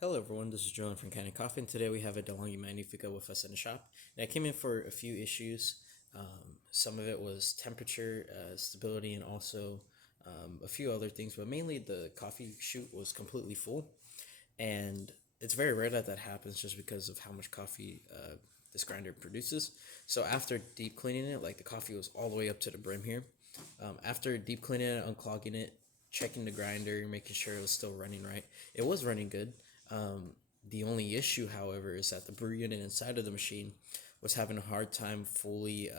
Hello everyone, this is Julian from Kanen Coffee, and today we have a DeLonghi Magnifica with us in the shop. And I came in for a few issues. Some of it was temperature, stability, and also a few other things, but mainly the coffee chute was completely full. And it's very rare that that happens just because of how much coffee this grinder produces. So after deep cleaning it, like the coffee was all the way up to the brim here. After deep cleaning it, unclogging it, checking the grinder, making sure it was still running right, it was running good. The only issue, however, is that the brew unit inside of the machine was having a hard time fully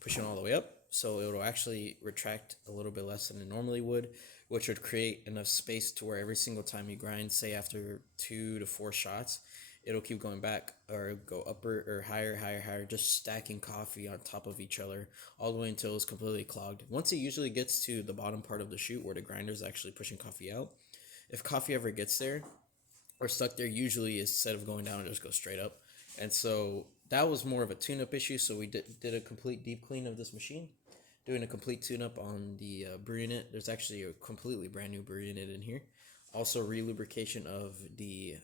pushing all the way up. So it will actually retract a little bit less than it normally would, which would create enough space to where every single time you grind, say after 2 to 4 shots, it'll keep going back or go upper or higher, just stacking coffee on top of each other all the way until it's completely clogged. Once it usually gets to the bottom part of the chute where the grinder is actually pushing coffee out, if coffee ever gets there, or stuck there, usually instead of going down, it just goes straight up. And so that was more of a tune-up issue. So we did a complete deep clean of this machine, doing a complete tune-up on the brew unit. There's actually a completely brand new brew unit in here. Also re-lubrication of the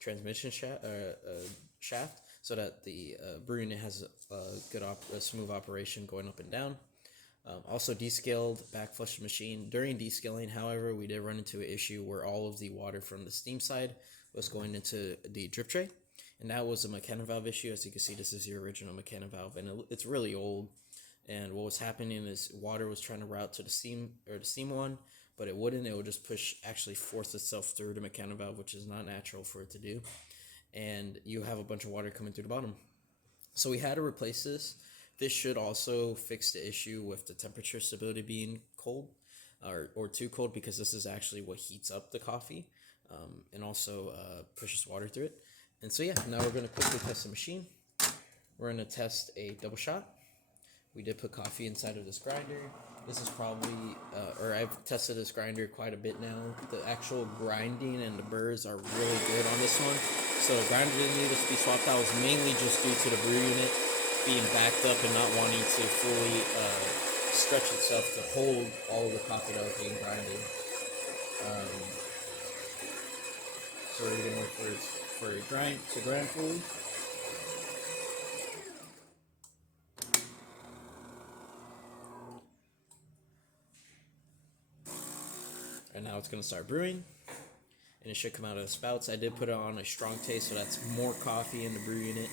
transmission shaft so that the brew unit has a smooth operation going up and down. Also descaled backflush machine. During descaling, however, we did run into an issue where all of the water from the steam side was going into the drip tray, and that was a mechanical valve issue. As you can see, this is the original mechanical valve, and it's really old. And what was happening is water was trying to route to the steam one, but it wouldn't. It would just actually force itself through the mechanical valve, which is not natural for it to do. And you have a bunch of water coming through the bottom. So we had to replace this. This should also fix the issue with the temperature stability being cold or too cold, because this is actually what heats up the coffee and also pushes water through it. And so yeah, now we're going to quickly test the machine. We're going to test a double shot. We did put coffee inside of this grinder. This is probably, I've tested this grinder quite a bit now. The actual grinding and the burrs are really good on this one. So the grinder didn't need to be swapped out. It was mainly just due to the brew unit being backed up and not wanting to fully stretch itself to hold all of the coffee that was being grinded. So we're going to wait for it to grind fully. And now it's going to start brewing, and it should come out of the spouts. I did put it on a strong taste, so that's more coffee in the brew unit.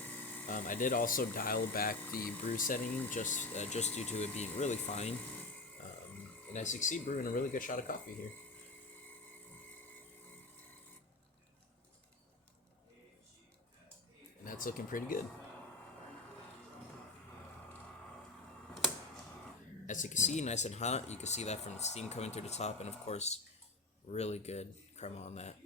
I did also dial back the brew setting just due to it being really fine. And as you can see, brewing a really good shot of coffee here. And that's looking pretty good. As you can see, nice and hot. You can see that from the steam coming through the top, and of course, really good crema on that.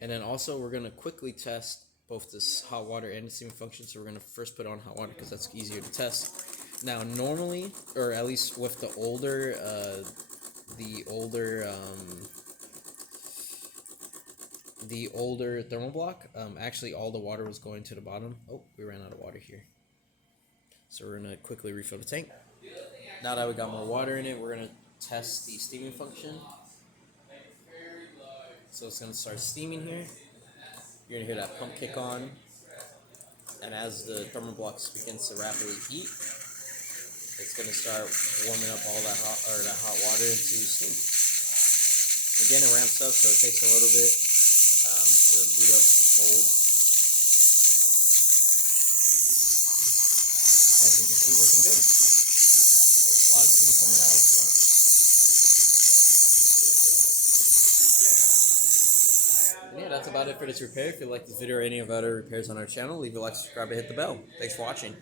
And then also, we're going to quickly test both this hot water and the steaming function. So we're going to first put on hot water because that's easier to test. Now, normally, or at least with the older thermal block, actually all the water was going to the bottom. Oh, we ran out of water here. So we're going to quickly refill the tank. Now that we got more water in it, we're going to test the steaming function. So it's going to start steaming here. You're going to hear that pump kick on. And as the thermal block begins to rapidly heat, it's going to start warming up all that hot water into steam. Again, it ramps up, so it takes a little bit to boot up the cold. As you can see, looking good. A lot of steam coming out of the front. And yeah, that's about it for this repair. If you like this video or any of our other repairs on our channel, leave a like, subscribe, and hit the bell. Thanks for watching.